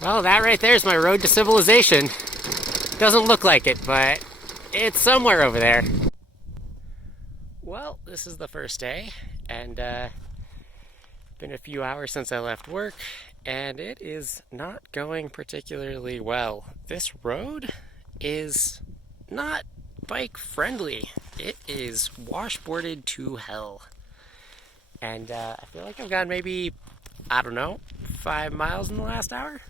Well, that right there is my road to civilization. Doesn't look like it, but it's somewhere over there. Well, this is the first day, and been a few hours since I left work, and it is not going particularly well. This road is not bike friendly. It is washboarded to hell. And I feel like I've gone maybe, I don't know, 5 miles in the last hour.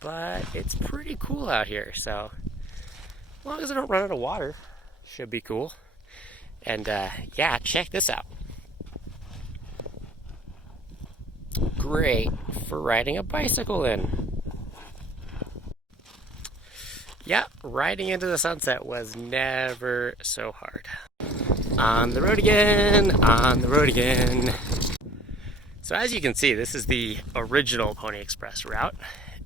But it's pretty cool out here, so as long as I don't run out of water, should be cool. And yeah, check this out. Great for riding a bicycle in. Yeah, riding into the sunset was never so hard. On the road again, on the road again. So as you can see, this is the original Pony Express route.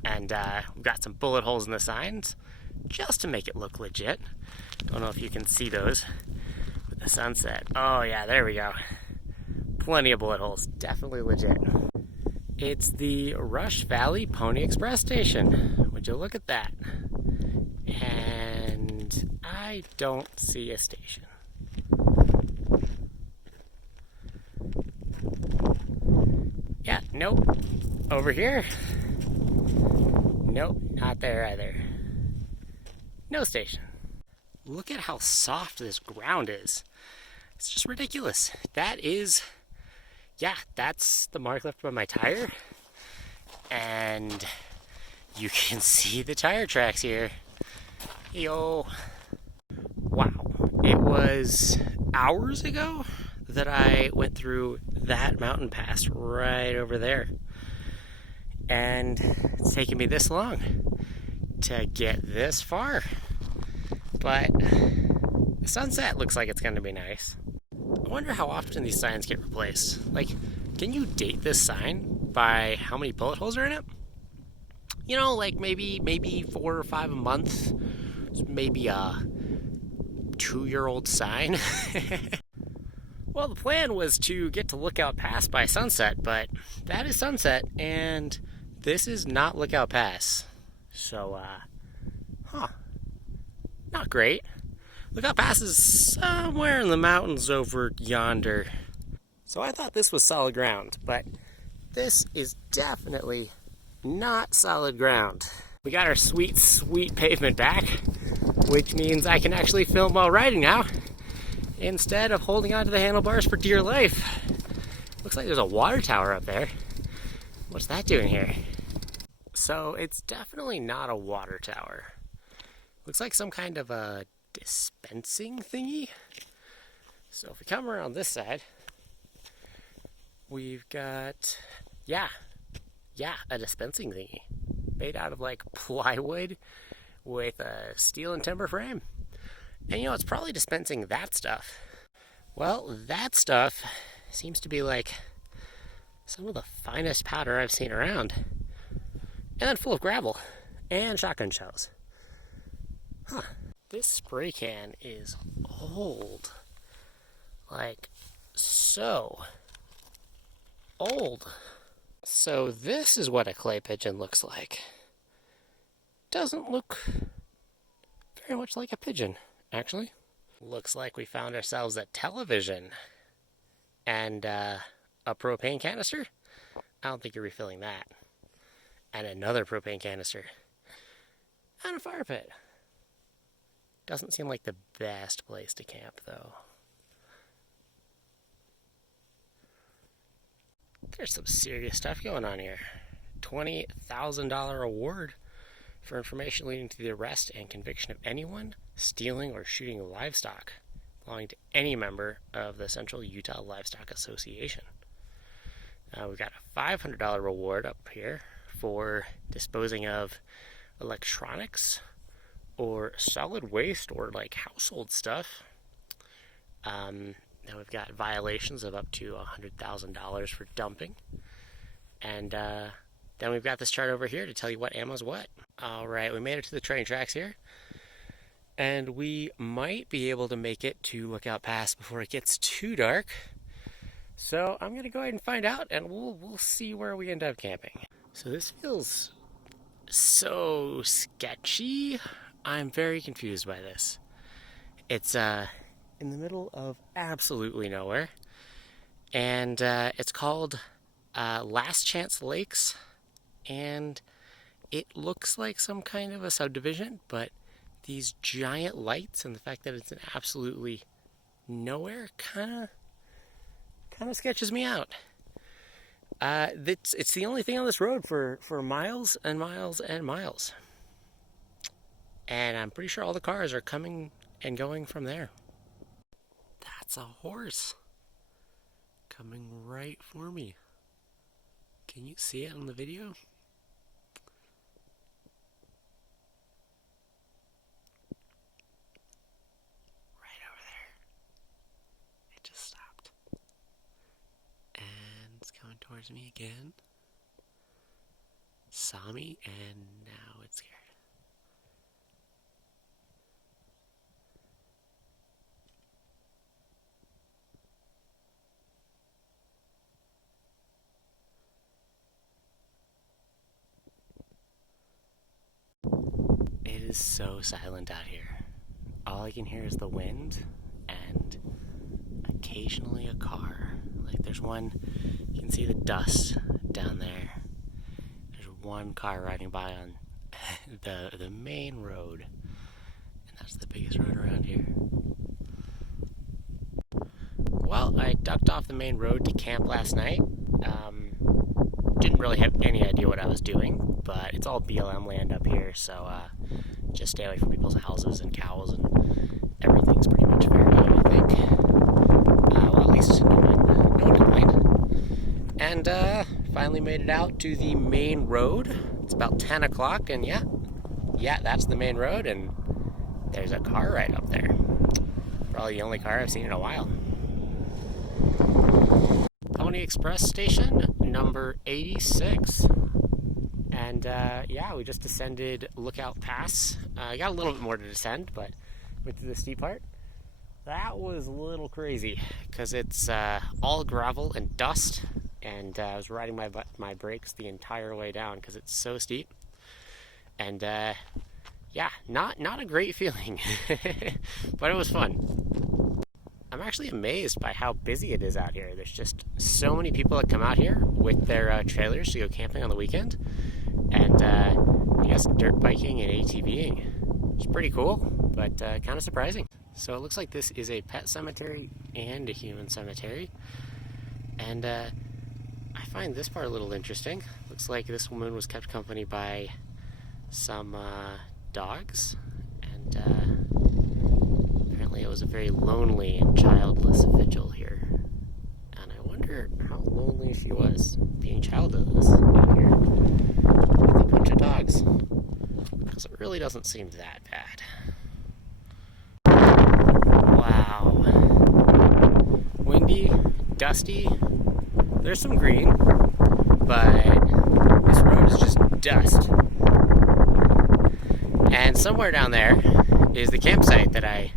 And we've got some bullet holes in the signs just to make it look legit. Don't know if you can see those with the sunset. Oh yeah, there we go. Plenty of bullet holes, definitely legit. It's the Rush Valley Pony Express station. Would you look at that? And I don't see a station. Yeah, nope. Over here. Nope, not there either. No station. Look at how soft this ground is. It's just ridiculous. That is, yeah, that's the mark left by my tire. And you can see the tire tracks here. Yo. Wow. It was hours ago that I went through that mountain pass right over there. And it's taken me this long to get this far. But the sunset looks like it's going to be nice. I wonder how often these signs get replaced. Like, can you date this sign by how many bullet holes are in it? You know, like maybe 4 or 5 a month. Maybe a 2-year-old sign. Well, the plan was to get to Lookout Pass by sunset, but that is sunset, and this is not Lookout Pass. So, not great. Lookout Pass is somewhere in the mountains over yonder. So I thought this was solid ground, but this is definitely not solid ground. We got our sweet, sweet pavement back, which means I can actually film while riding now, instead of holding onto the handlebars for dear life. Looks like there's a water tower up there. What's that doing here? So it's definitely not a water tower. Looks like some kind of a dispensing thingy. So if we come around this side, we've got, yeah, a dispensing thingy. Made out of like plywood with a steel and timber frame. And you know, it's probably dispensing that stuff. Well, that stuff seems to be like some of the finest powder I've seen around. And then full of gravel and shotgun shells. Huh. This spray can is old. Like, so old. So this is what a clay pigeon looks like. Doesn't look very much like a pigeon, actually. Looks like we found ourselves a television and a propane canister. I don't think you're refilling that. And another propane canister. And a fire pit. Doesn't seem like the best place to camp, though. There's some serious stuff going on here. $20,000 award for information leading to the arrest and conviction of anyone stealing or shooting livestock belonging to any member of the Central Utah Livestock Association. We've got a $500 reward up here for disposing of electronics or solid waste or like household stuff. Now we've got violations of up to $100,000 for dumping. And then we've got this chart over here to tell you what ammo's what. All right, we made it to the train tracks here. And we might be able to make it to Lookout Pass before it gets too dark. So I'm going to go ahead and find out, and we'll see where we end up camping. So this feels so sketchy. I'm very confused by this. It's in the middle of absolutely nowhere, and it's called Last Chance Lakes, and it looks like some kind of a subdivision, but these giant lights and the fact that it's in absolutely nowhere kind of sketches me out. It's the only thing on this road for miles and miles and miles. And I'm pretty sure all the cars are coming and going from there. That's a horse coming right for me. Can you see it on the video? Right over there. It just stopped. And it's coming towards me again. Saw me and now it's scared. It is so silent out here. All I can hear is the wind and occasionally a car. Like there's one, you can see the dust down there. There's one car riding by on the main road, and that's the biggest road around here. Well, I ducked off the main road to camp last night. Didn't really have any idea what I was doing, but it's all BLM land up here, so just stay away from people's houses and cows, and everything's pretty much fair game, I think. Well, at least no one complained. And finally made it out to the main road. It's about 10 o'clock, and yeah, that's the main road, and there's a car right up there. Probably the only car I've seen in a while. Pony Express station number 86. And yeah, we just descended Lookout Pass. Got a little bit more to descend, but went through the steep part. That was a little crazy because it's all gravel and dust, and I was riding my brakes the entire way down because it's so steep. And yeah, not a great feeling, but it was fun. I'm actually amazed by how busy it is out here. There's just so many people that come out here with their trailers to go camping on the weekend, and I guess dirt biking and ATVing. It's pretty cool, but kind of surprising. So it looks like this is a pet cemetery and a human cemetery, and I find this part a little interesting. Looks like this woman was kept company by some dogs, and apparently it was a very lonely and childless vigil here. And I wonder how lonely she was being childless out here with a bunch of dogs, because it really doesn't seem that bad. Wow. Windy, dusty. There's some green, but this road is just dust. And somewhere down there is the campsite that I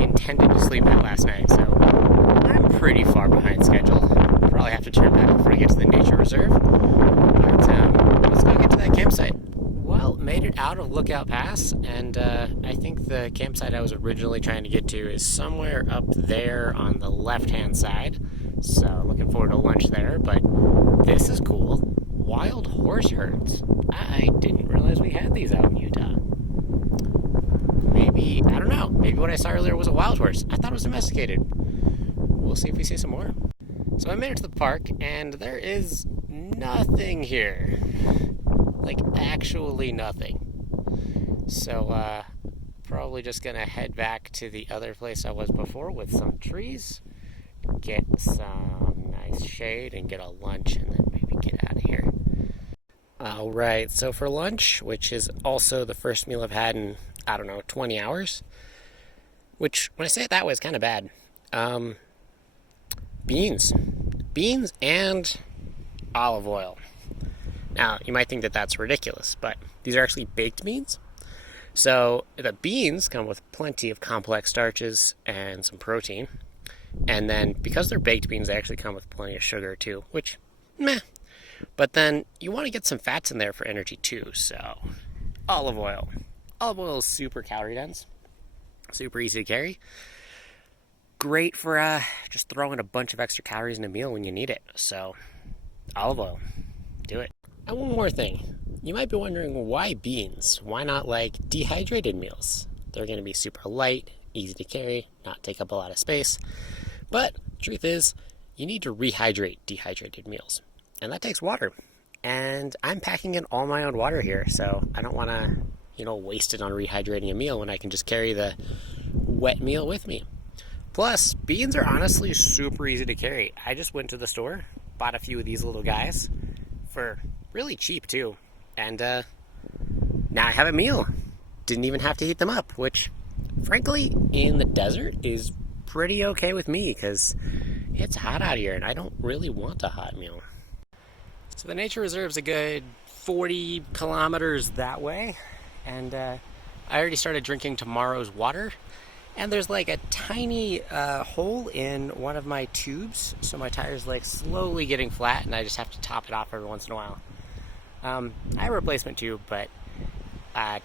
intended to sleep at last night, so I'm pretty far behind schedule. Probably have to turn back before I get to the nature reserve. But let's go get to that campsite. Well, made it out of Lookout Pass, and I think the campsite I was originally trying to get to is somewhere up there on the left-hand side. So looking forward to lunch there, but this is cool. Wild horse herds. I didn't realize we had these out in Utah. Maybe, I don't know, maybe what I saw earlier was a wild horse. I thought it was domesticated. We'll see if we see some more. So I made it to the park, and there is nothing here. Like, actually nothing. So, probably just gonna head back to the other place I was before with some trees, get some nice shade, and get a lunch, and then maybe get out of here. Alright, so for lunch, which is also the first meal I've had in, 20 hours, which, when I say it that way, is kind of bad. Beans and olive oil. Now, you might think that that's ridiculous, but these are actually baked beans. So the beans come with plenty of complex starches and some protein. And then because they're baked beans, they actually come with plenty of sugar too, which, meh. But then you want to get some fats in there for energy too. So olive oil. Olive oil is super calorie dense, super easy to carry. Great for just throwing a bunch of extra calories in a meal when you need it. So olive oil, do it. And one more thing. You might be wondering, why beans? Why not like dehydrated meals? They're going to be super light, easy to carry, not take up a lot of space. But truth is, you need to rehydrate dehydrated meals. And that takes water. And I'm packing in all my own water here, so I don't want to, waste it on rehydrating a meal when I can just carry the wet meal with me. Plus, beans are honestly super easy to carry. I just went to the store, bought a few of these little guys for really cheap too. And now I have a meal. Didn't even have to heat them up, which frankly in the desert is pretty okay with me because it's hot out here and I don't really want a hot meal. So the nature reserve's a good 40 kilometers that way. And I already started drinking tomorrow's water. And there's like a tiny hole in one of my tubes, so my tire's like slowly getting flat, and I just have to top it off every once in a while. I have a replacement tube, but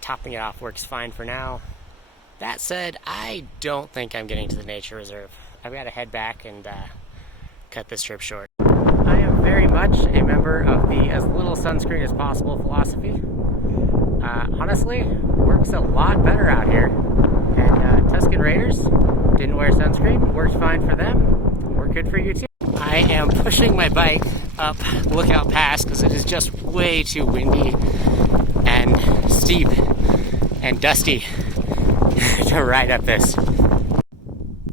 topping it off works fine for now. That said, I don't think I'm getting to the nature reserve. I've got to head back and cut this trip short. I am very much a member of the as little sunscreen as possible philosophy. Honestly, works a lot better out here. And Tuscan Raiders didn't wear sunscreen. Worked fine for them. Worked good for you too. I am pushing my bike up Lookout Pass because it is just way too windy and steep and dusty to ride up this.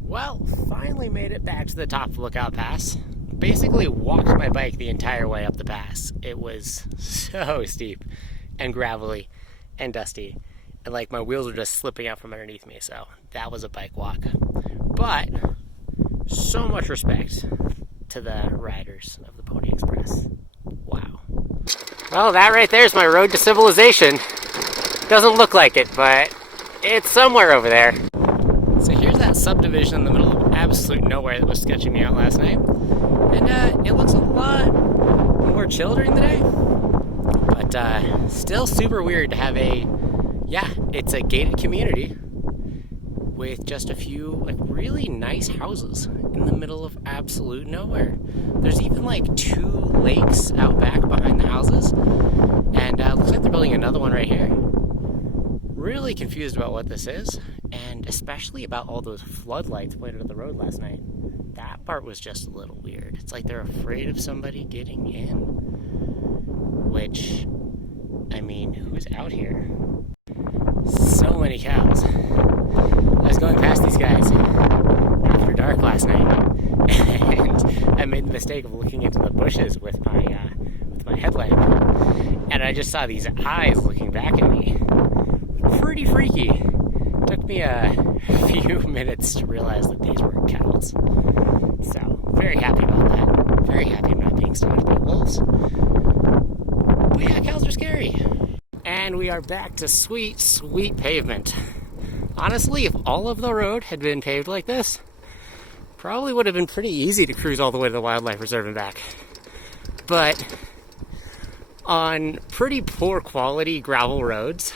Well, finally made it back to the top of Lookout Pass. Basically walked my bike the entire way up the pass. It was so steep and gravelly and dusty. And like my wheels were just slipping out from underneath me, so that was a bike walk. But so much respect to the riders of the Pony Express. Wow. Well, that right there is my road to civilization. Doesn't look like it, but it's somewhere over there. So here's that subdivision in the middle of absolute nowhere that was sketching me out last night. And it looks a lot more chill during the day. But still super weird to have it's a gated community with just a few like really nice houses in the middle of absolute nowhere. There's even like 2 lakes out back behind the houses, and looks like they're building another one right here. Really confused about what this is, and especially about all those floodlights pointed at the road last night. That part was just a little weird. It's like they're afraid of somebody getting in, which, I mean, who's out here? So many cows. I was going past these guys after dark last night, and I made the mistake of looking into the bushes with my headlamp, and I just saw these eyes looking back at me. Pretty freaky. Took me a few minutes to realize that these were cows. So, very happy about that. Very happy I'm not being stalked by wolves. But yeah, cows are scary. And we are back to sweet, sweet pavement. Honestly, if all of the road had been paved like this, probably would have been pretty easy to cruise all the way to the wildlife reserve and back. But on pretty poor quality gravel roads,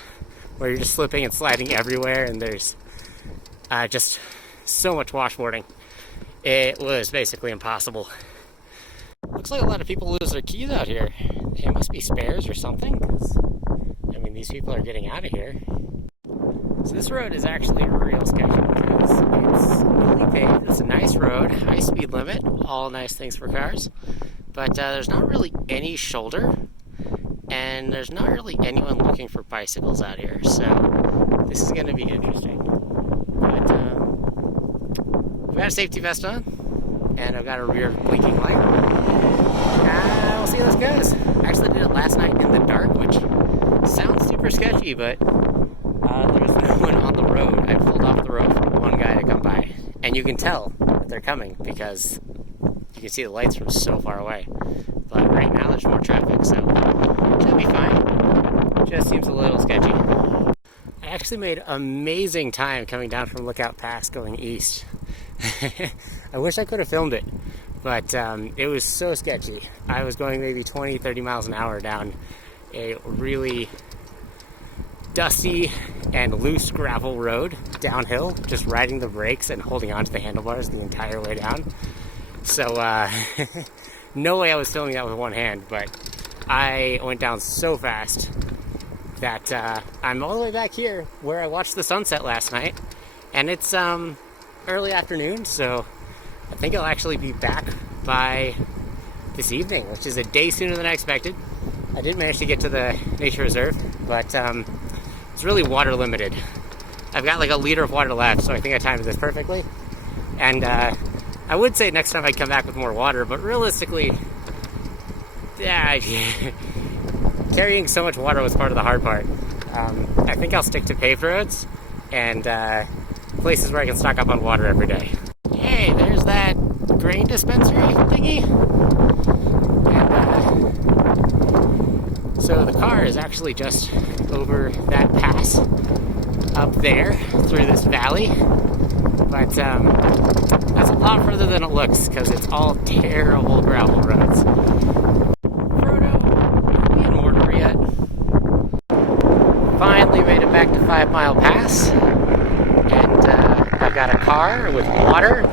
where you're just slipping and sliding everywhere and there's just so much washboarding, it was basically impossible. Looks like a lot of people lose their keys out here. It must be spares or something, 'cause I mean, these people are getting out of here. So this road is actually real sketchy because it's newly paved. It's a nice road, high speed limit, all nice things for cars. But there's not really any shoulder, and there's not really anyone looking for bicycles out here. So this is going to be interesting. But I've got a safety vest on, and I've got a rear blinking light. We'll see how this goes. I actually did it last night in the dark, which sounds super sketchy, but there was no one on the road. I pulled off the road for one guy to come by, and you can tell that they're coming because you can see the lights from so far away. But right now there's more traffic, so it should be fine. Just seems a little sketchy. I actually made amazing time coming down from Lookout Pass going east. I wish I could have filmed it, But it was so sketchy. I was going maybe 20, 30 miles an hour down a really dusty and loose gravel road downhill, just riding the brakes and holding onto the handlebars the entire way down. So no way I was filming that with one hand, but I went down so fast that I'm all the way back here where I watched the sunset last night, and it's early afternoon, so I think I'll actually be back by this evening, which is a day sooner than I expected. I did manage to get to the nature reserve, but it's really water limited. I've got like a liter of water left, so I think I timed this perfectly. And I would say next time I'd come back with more water, but realistically, yeah, carrying so much water was part of the hard part. I think I'll stick to paved roads and places where I can stock up on water every day. Hey, there's that grain dispensary thingy. And so the car is actually just over that pass up there through this valley. But that's a lot further than it looks because it's all terrible gravel roads. Frodo, are we in Mordor yet? Finally made it back to 5 Mile Pass. And I've got a car with water